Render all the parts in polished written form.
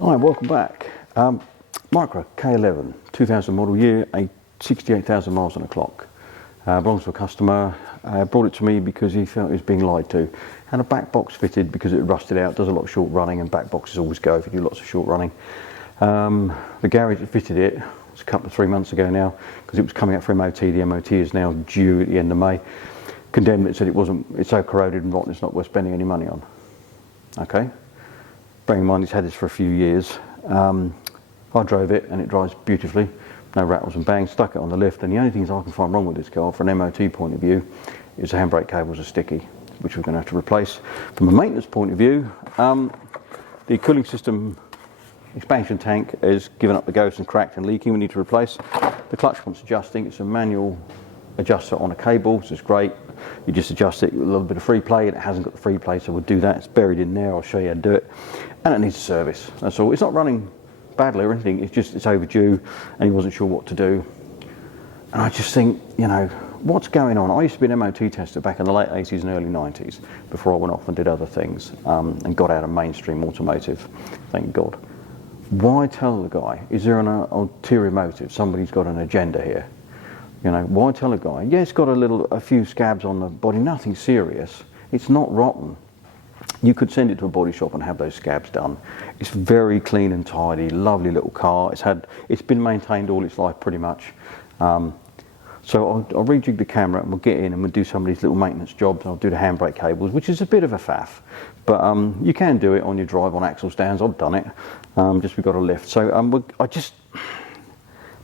Hi, welcome back. Micra K11, 2000 model year, 68,000 miles on the clock. Belongs to a customer, brought it to me because he felt he was being lied to. Had a back box fitted because it rusted out, does a lot of short running, and back boxes always go if you do lots of short running. The garage that fitted it, was a couple of 3 months ago now, because it was coming out for MOT. The MOT is now due at the end of May. Condemned it, said it's so corroded and rotten it's not worth spending any money on. Okay. Bearing in mind he's had this for a few years. I drove it and it drives beautifully, no rattles and bangs, stuck it on the lift, and the only things I can find wrong with this car from an MOT point of view is the handbrake cables are sticky, which we're going to have to replace. From a maintenance point of view, the cooling system expansion tank is given up the ghost and cracked and leaking. We need to replace. The clutch wants adjusting. It's a manual adjuster on a cable, so it's great. You just adjust it with a little bit of free play, and it hasn't got the free play, so we'll do that. It's buried in there. I'll show you how to do it. And it needs a service. That's all. It's not running badly or anything. It's just it's overdue, and he wasn't sure what to do. And I just think, you know, what's going on? I used to be an MOT tester back in the late 80s and early 90s before I went off and did other things and got out of mainstream automotive. Thank God. Why tell the guy? Is there an ulterior motive? Somebody's got an agenda here. You know, why tell a guy? Yeah, it's got a few scabs on the body, nothing serious. It's not rotten. You could send it to a body shop and have those scabs done. It's very clean and tidy, lovely little car. It's been maintained all its life pretty much. So I'll rejig the camera and we'll get in and we'll do some of these little maintenance jobs. I'll do the handbrake cables, which is a bit of a faff, but you can do it on your drive on axle stands. I've done it. Just we've got a lift. So I just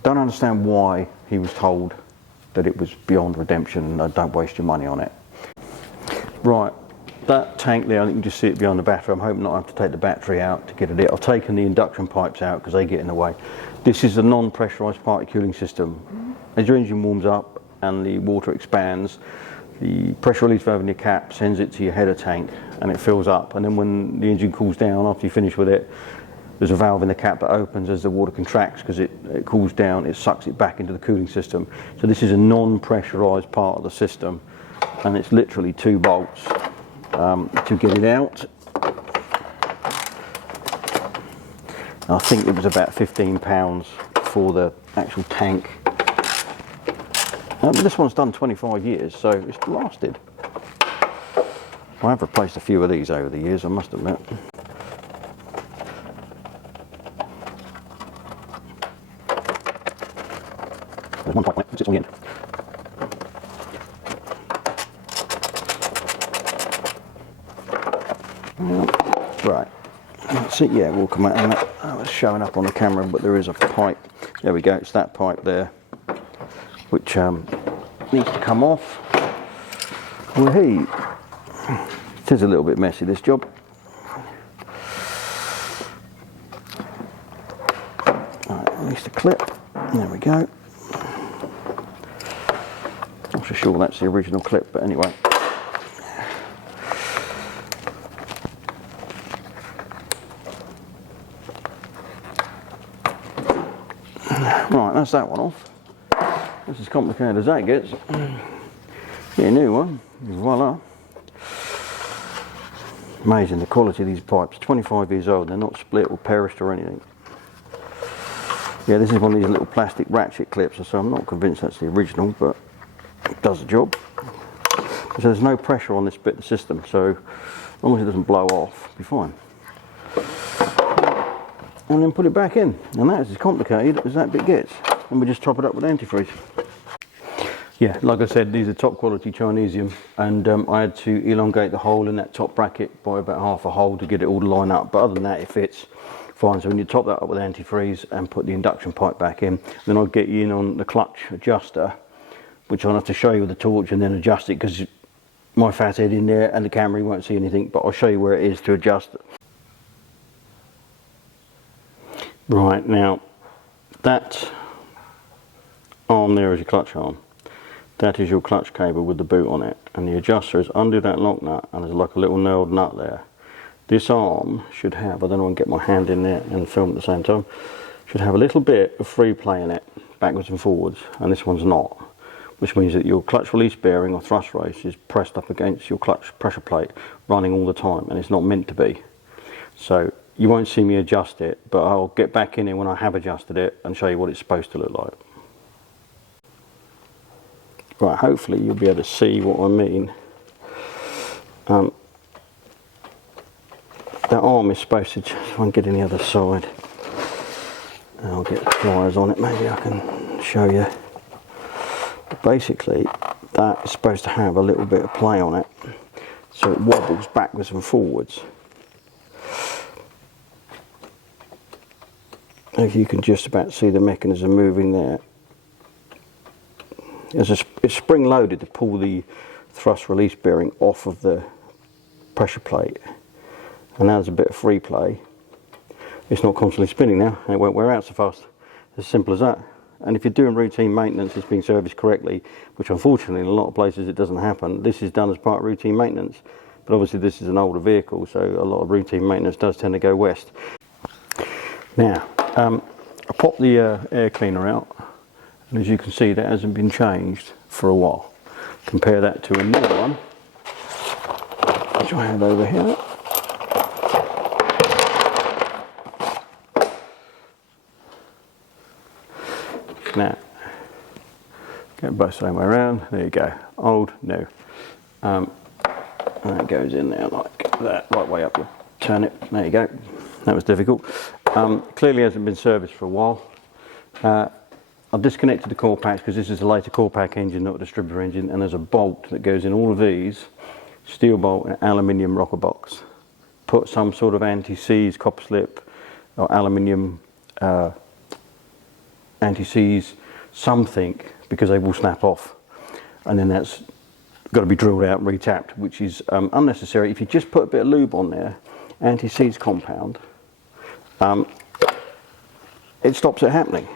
don't understand why he was told that it was beyond redemption and don't waste your money on it. Right, that tank there, I think you can just see it behind the battery. I'm hoping not to have to take the battery out to get it. I've taken the induction pipes out because they get in the way. This is a non-pressurised party cooling system. As your engine warms up and the water expands, the pressure release valve in your cap sends it to your header tank and it fills up. And then when the engine cools down, after you finish with it, there's a valve in the cap that opens as the water contracts because it cools down, it sucks it back into the cooling system. So this is a non-pressurised part of the system, and it's literally 2 bolts to get it out. I think it was about £15 for the actual tank. This one's done 25 years, so it's lasted. I have replaced a few of these over the years, I must admit. There's one pipe on it, it sits on the end. Right, that's it, yeah, we'll come out on that. Oh, it's showing up on the camera, but there is a pipe. There we go, it's that pipe there, which needs to come off. It is a little bit messy, this job. Right, release the clip, there we go. Not so sure that's the original clip, but anyway. Right, that's that one off. That's as complicated as that gets. Get a new one, voila. Amazing the quality of these pipes. 25 years old, they're not split or perished or anything. Yeah, this is one of these little plastic ratchet clips, so I'm not convinced that's the original, but it does the job. So there's no pressure on this bit of the system, so as long as it doesn't blow off, it'll be fine. And then put it back in, and that is as complicated as that bit gets. And we just top it up with antifreeze. Yeah, like I said, these are top quality Chinesium, and I had to elongate the hole in that top bracket by about half a hole to get it all to line up, but other than that it fits fine. So when you top that up with antifreeze and put the induction pipe back in, then I'll get you in on the clutch adjuster, which I'll have to show you with the torch and then adjust it because my fat head in there and the camera you won't see anything, but I'll show you where it is to adjust it. Right, now that arm there is your clutch arm. That is your clutch cable with the boot on it, and the adjuster is under that lock nut, and there's like a little knurled nut there. This arm should have, I don't know if I can get my hand in there and film at the same time, should have a little bit of free play in it, backwards and forwards, and this one's not, which means that your clutch release bearing or thrust race is pressed up against your clutch pressure plate running all the time, and it's not meant to be. So you won't see me adjust it, but I'll get back in it when I have adjusted it and show you what it's supposed to look like. Right, hopefully you'll be able to see what I mean. That arm is supposed to, if I can get in the other side, I'll get the pliers on it, maybe I can show you. But basically, that is supposed to have a little bit of play on it, so it wobbles backwards and forwards. If you can just about see the mechanism moving there. It's spring loaded to pull the thrust release bearing off of the pressure plate, and now there's a bit of free play. It's not constantly spinning now, and it won't wear out so fast. As simple as that. And if you're doing routine maintenance, it's being serviced correctly, which unfortunately in a lot of places it doesn't happen. This is done as part of routine maintenance, but obviously this is an older vehicle, so a lot of routine maintenance does tend to go west. Now, I popped the air cleaner out, and as you can see, that hasn't been changed for a while. Compare that to another one, which I have over here. Now, get both the same way around. There you go. Old, new. And that goes in there like that, right way up. You turn it. There you go. That was difficult. Clearly hasn't been serviced for a while. I've disconnected the core packs because this is a later core pack engine, not a distributor engine, and there's a bolt that goes in all of these, steel bolt and aluminium rocker box. Put some sort of anti-seize copper slip or aluminium anti-seize something, because they will snap off, and then that's got to be drilled out and retapped, which is unnecessary. If you just put a bit of lube on there, anti-seize compound, it stops it happening.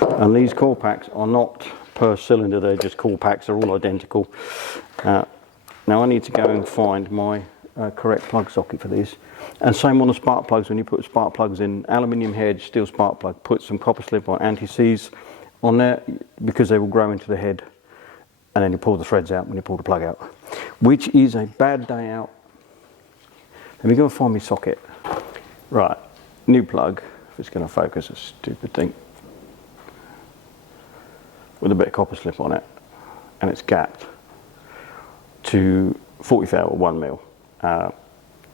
And these core packs are not per cylinder, they're just core packs, they're all identical. Now I need to go and find my correct plug socket for this. And same on the spark plugs. When you put spark plugs in, aluminium head, steel spark plug, put some copper slip or anti-seize on there, because they will grow into the head, and then you pull the threads out when you pull the plug out, which is a bad day out. Let me go and find my socket. Right, new plug, if it's going to focus, a stupid thing, with a bit of copper slip on it, and it's gapped to 40 thou or 1 mil.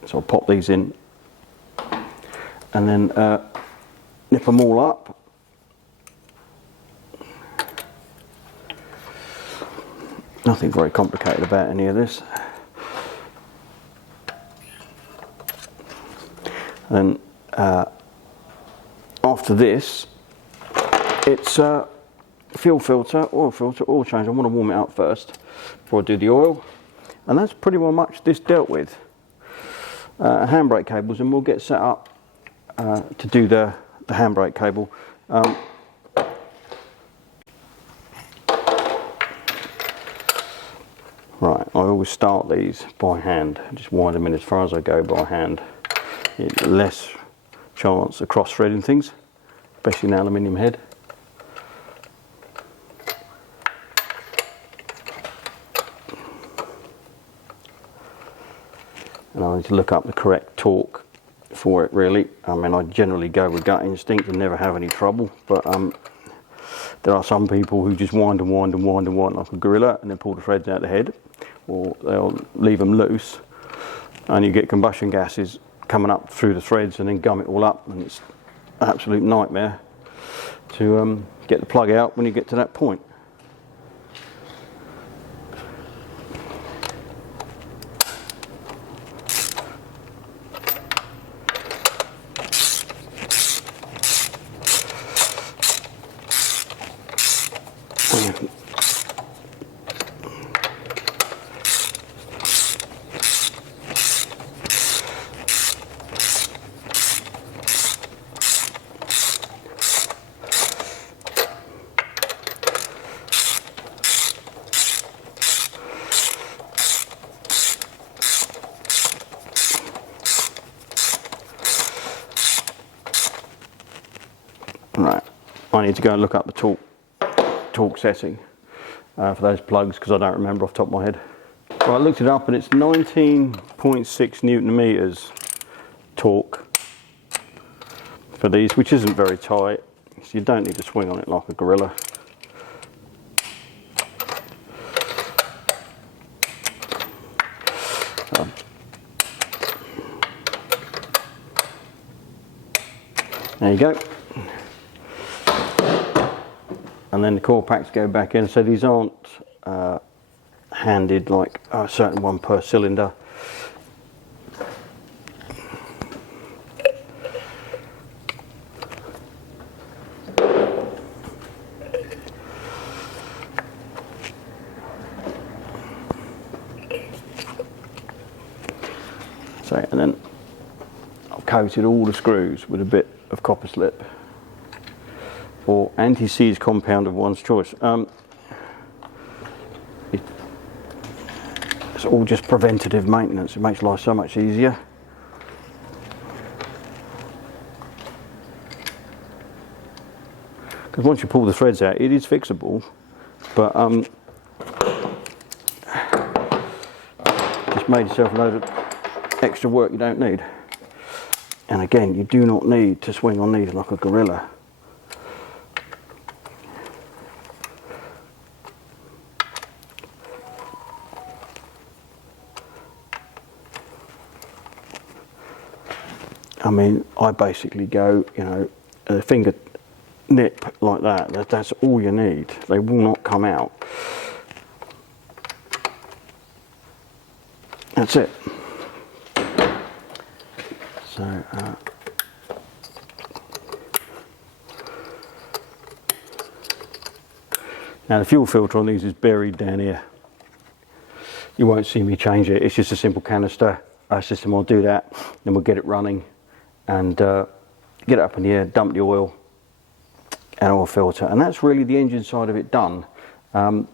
So I'll pop these in and then nip them all up. Nothing very complicated about any of this. And after this, it's fuel filter, oil change. I want to warm it up first before I do the oil. And that's pretty well much this dealt with. Handbrake cables, and we'll get set up to do the handbrake cable. Right, I always start these by hand, just wind them in as far as I go by hand. Less chance of cross-threading things, especially an aluminium head. And I need to look up the correct torque for it, really. I mean, I generally go with gut instinct and never have any trouble, but there are some people who just wind and wind and wind and wind like a gorilla and then pull the threads out the head, or they'll leave them loose and you get combustion gases coming up through the threads and then gum it all up, and it's an absolute nightmare to get the plug out when you get to that point. Right, I need to go and look up the torque setting for those plugs, because I don't remember off the top of my head. Right, I looked it up and it's 19.6 Newton meters torque for these, which isn't very tight, so you don't need to swing on it like a gorilla. There you go. And then the core packs go back in, so these aren't handed like a certain one per cylinder. So, and then I've coated all the screws with a bit of copper slip or anti-seize compound of one's choice. It's all just preventative maintenance. It makes life so much easier. Because once you pull the threads out, it is fixable, but just made yourself a load of extra work you don't need. And again, you do not need to swing on these like a gorilla. I mean, I basically go, you know, a finger nip like that. That's all you need. They will not come out. That's it. So, now the fuel filter on these is buried down here. You won't see me change it. It's just a simple canister system. I'll do that, then we'll get it running and get it up in the air, dump the oil and oil filter, and that's really the engine side of it done. And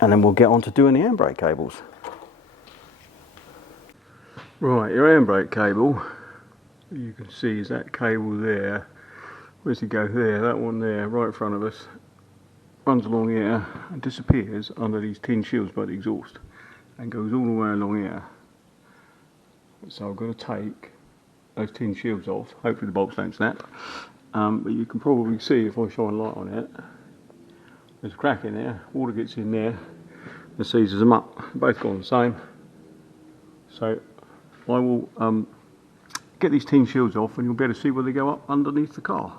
then we'll get on to doing the handbrake cables. Right, your handbrake cable, you can see is that cable there. Where's it go? There, that one there, right in front of us. Runs along here and disappears under these tin shields by the exhaust and goes all the way along here. So I've got to take those tin shields off. Hopefully the bolts don't snap. But you can probably see if I shine light on it, there's a crack in there, water gets in there and seizes them up. Both gone the same. So I will get these tin shields off and you'll be able to see where they go up underneath the car.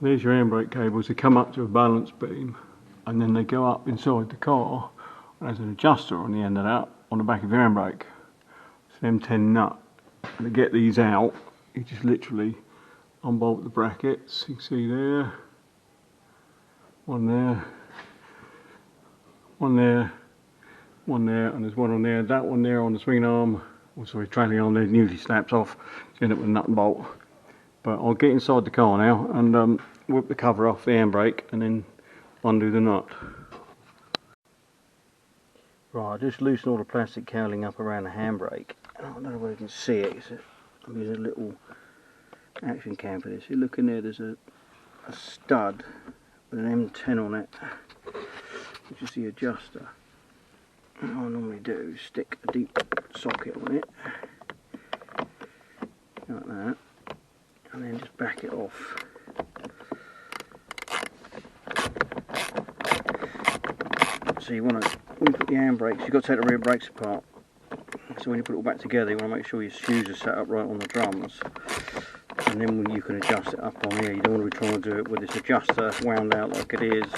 There's your handbrake cables. They come up to a balance beam and then they go up inside the car. There's an adjuster on the end of that on the back of your handbrake. It's an M10 nut. And to get these out, you just literally unbolt the brackets. You can see there, one there, one there, one there, and there's one on there. That one there on the swing arm, or sorry, trailing arm there, usually snaps off. You end up with a nut and bolt. But I'll get inside the car now and whip the cover off the handbrake and then undo the nut. Right, I just loosened all the plastic cowling up around the handbrake. I don't know whether you can see it. I'm using a little action cam for this. You look in there, there's a stud with an M10 on it, which is the adjuster. And what I normally do is stick a deep socket on it, like that, and then just back it off. So when you put the handbrakes, you've got to take the rear brakes apart. So when you put it all back together, you want to make sure your shoes are set up right on the drums. And then you can adjust it up on here. You don't want to be trying to do it with this adjuster wound out like it is.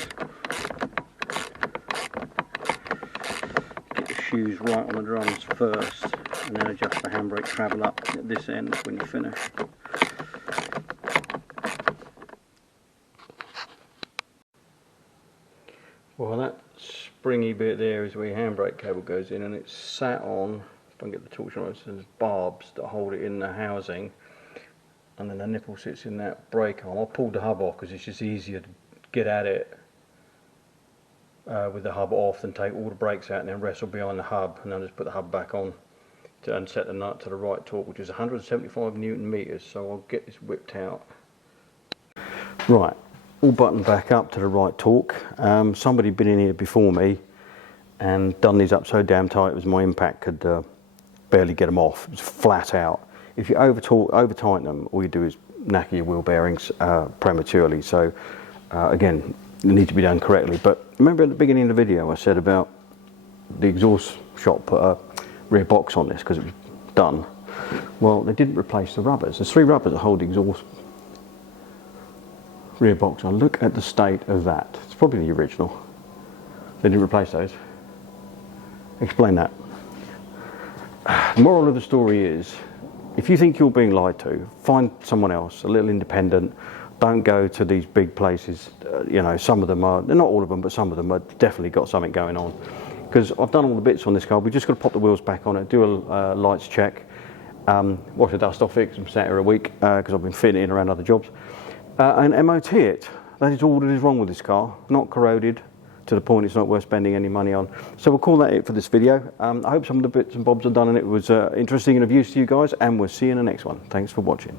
Get the shoes right on the drums first, and then adjust the handbrake travel up at this end when you finish. Well, that springy bit there is where your handbrake cable goes in, and it's sat on, if I can get the torch on, there's barbs that hold it in the housing, and then the nipple sits in that brake arm. I pulled the hub off because it's just easier to get at it with the hub off than take all the brakes out and then wrestle behind the hub, and then just put the hub back on and set the nut to the right torque, which is 175 Newton meters. So I'll get this whipped out. Right. All buttoned back up to the right torque. Somebody had been in here before me and done these up so damn tight it was my impact could barely get them off. It was flat out. if you over tighten them, all you do is knacker your wheel bearings prematurely. So again, it needs to be done correctly. But remember at the beginning of the video I said about the exhaust shop put a rear box on this because it was done. Well, they didn't replace the rubbers. There's 3 rubbers that hold the exhaust rear box on. Look at the state of that. It's probably the original. They didn't replace those. Explain that. The moral of the story is, if you think you're being lied to, find someone else, a little independent. Don't go to these big places. You know, some of them are, not all of them, but some of them are definitely got something going on. Because I've done all the bits on this car. We just got to pop the wheels back on it, do a lights check, wash the dust off it because I'm sat here a week because I've been fitting it in around other jobs, and MOT it. That is all that is wrong with this car. Not corroded to the point it's not worth spending any money on. So we'll call that it for this video. I hope some of the bits and bobs are done and it was interesting and of use to you guys, and we'll see you in the next one. Thanks for watching.